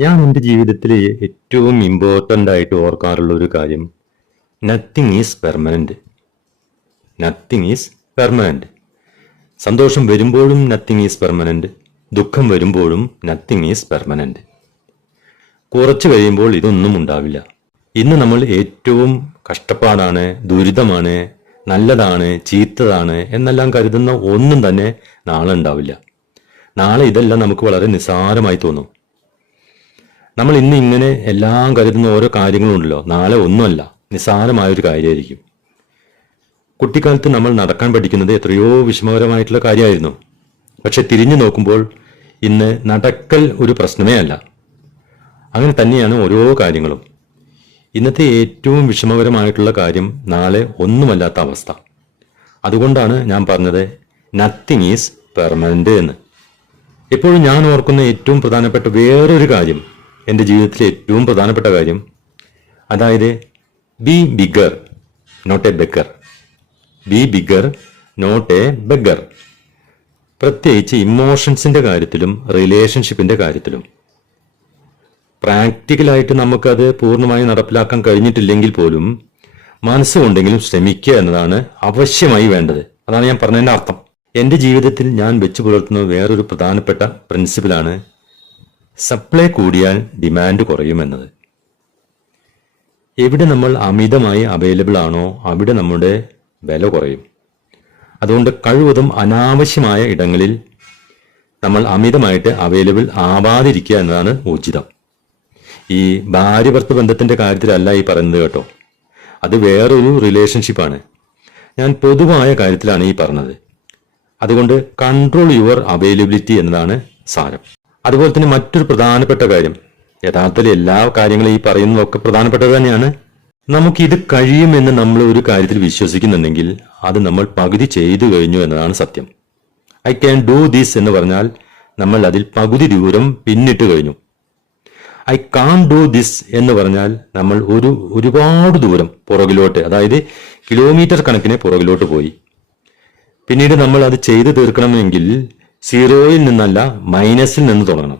ഞാൻ എൻ്റെ ജീവിതത്തിൽ ഏറ്റവും ഇമ്പോർട്ടൻ്റ് ആയിട്ട് ഓർക്കാറുള്ള ഒരു കാര്യം, nothing is permanent. Nothing is permanent. സന്തോഷം വരുമ്പോഴും നത്തിങ് ഈസ് പെർമനൻ്റ്, ദുഃഖം വരുമ്പോഴും നത്തിങ് ഈസ് പെർമനൻ്റ്. കുറച്ച് കഴിയുമ്പോൾ ഇതൊന്നും ഉണ്ടാവില്ല. ഇന്ന് നമ്മൾ ഏറ്റവും കഷ്ടപ്പാടാണ്, ദുരിതമാണ്, നല്ലതാണ്, ചീത്തതാണ് എന്നെല്ലാം കരുതുന്ന ഒന്നും തന്നെ നാളെ ഉണ്ടാവില്ല. നാളെ ഇതെല്ലാം നമുക്ക് വളരെ നിസ്സാരമായി തോന്നും. നമ്മൾ ഇന്ന് ഇങ്ങനെ എല്ലാം കരുതുന്ന ഓരോ കാര്യങ്ങളുണ്ടല്ലോ, നാളെ ഒന്നുമല്ല, നിസ്സാരമായൊരു കാര്യമായിരിക്കും. കുട്ടിക്കാലത്ത് നമ്മൾ നടക്കാൻ പഠിക്കുന്നത് എത്രയോ വിഷമകരമായിട്ടുള്ള കാര്യമായിരുന്നു. പക്ഷെ തിരിഞ്ഞു നോക്കുമ്പോൾ ഇന്ന് നടക്കൽ ഒരു പ്രശ്നമേ അല്ല. അങ്ങനെ തന്നെയാണ് ഓരോ കാര്യങ്ങളും. ഇന്നത്തെ ഏറ്റവും വിഷമകരമായിട്ടുള്ള കാര്യം നാളെ ഒന്നുമല്ലാത്ത അവസ്ഥ. അതുകൊണ്ടാണ് ഞാൻ പറഞ്ഞത് നത്തിങ് ഈസ് പെർമനൻ്റ് എന്ന്. എപ്പോഴും ഞാൻ ഓർക്കുന്ന ഏറ്റവും പ്രധാനപ്പെട്ട വേറൊരു കാര്യം, എൻ്റെ ജീവിതത്തിലെ ഏറ്റവും പ്രധാനപ്പെട്ട കാര്യം, അതായത് be bigger not a beggar. Be bigger not a beggar. പ്രത്യേകിച്ച് ഇമോഷൻസിൻ്റെ കാര്യത്തിലും റിലേഷൻഷിപ്പിൻ്റെ കാര്യത്തിലും. പ്രാക്ടിക്കലായിട്ട് നമുക്കത് പൂർണ്ണമായി നടപ്പിലാക്കാൻ കഴിഞ്ഞിട്ടില്ലെങ്കിൽ പോലും മനസ്സുകൊണ്ടെങ്കിലും ശ്രമിക്കുക എന്നതാണ് അവശ്യമായി വേണ്ടത്. അതാണ് ഞാൻ പറഞ്ഞതിൻ്റെ അർത്ഥം. എൻ്റെ ജീവിതത്തിൽ ഞാൻ വെച്ചു പുലർത്തുന്ന വേറൊരു പ്രധാനപ്പെട്ട പ്രിൻസിപ്പിളാണ് സപ്ലൈ കൂടിയാൽ ഡിമാൻഡ് കുറയുമെന്നത്. എവിടെ നമ്മൾ അമിതമായി അവൈലബിൾ ആണോ അവിടെ നമ്മുടെ വില കുറയും. അതുകൊണ്ട് കഴിവതും അനാവശ്യമായ ഇടങ്ങളിൽ നമ്മൾ അമിതമായിട്ട് അവൈലബിൾ ആവാതിരിക്കുക എന്നതാണ് ഉചിതം. ഈ ഭാര്യ ഭർത്തൃ ബന്ധത്തിന്റെ കാര്യത്തിലല്ല ഈ പറയുന്നത് കേട്ടോ, അത് വേറൊരു റിലേഷൻഷിപ്പാണ്. ഞാൻ പൊതുവായ കാര്യത്തിലാണ് ഈ പറഞ്ഞത്. അതുകൊണ്ട് കൺട്രോൾ യുവർ അവൈലബിലിറ്റി എന്നതാണ് സാരം. അതുപോലെ തന്നെ മറ്റൊരു പ്രധാനപ്പെട്ട കാര്യം, യഥാർത്ഥത്തിൽ എല്ലാ കാര്യങ്ങളും ഈ പറയുന്നതൊക്കെ പ്രധാനപ്പെട്ടത് തന്നെയാണ്. നമുക്കിത് കഴിയുമെന്ന് നമ്മൾ ഒരു കാര്യത്തിൽ വിശ്വസിക്കുന്നുണ്ടെങ്കിൽ അത് നമ്മൾ പകുതി ചെയ്തു കഴിഞ്ഞു എന്നതാണ് സത്യം. ഐ ക്യാൻ ഡു ദിസ് എന്ന് പറഞ്ഞാൽ നമ്മൾ അതിൽ പകുതി ദൂരം പിന്നിട്ട് കഴിഞ്ഞു. ഐ കാൺ ഡു ദിസ് എന്ന് പറഞ്ഞാൽ നമ്മൾ ഒരുപാട് ദൂരം പുറകിലോട്ട്, അതായത് കിലോമീറ്റർ കണക്കിന് പുറകിലോട്ട് പോയി. പിന്നീട് നമ്മൾ അത് ചെയ്തു തീർക്കണമെങ്കിൽ സീറോയിൽ നിന്നല്ല മൈനസിൽ നിന്ന് തുടങ്ങണം.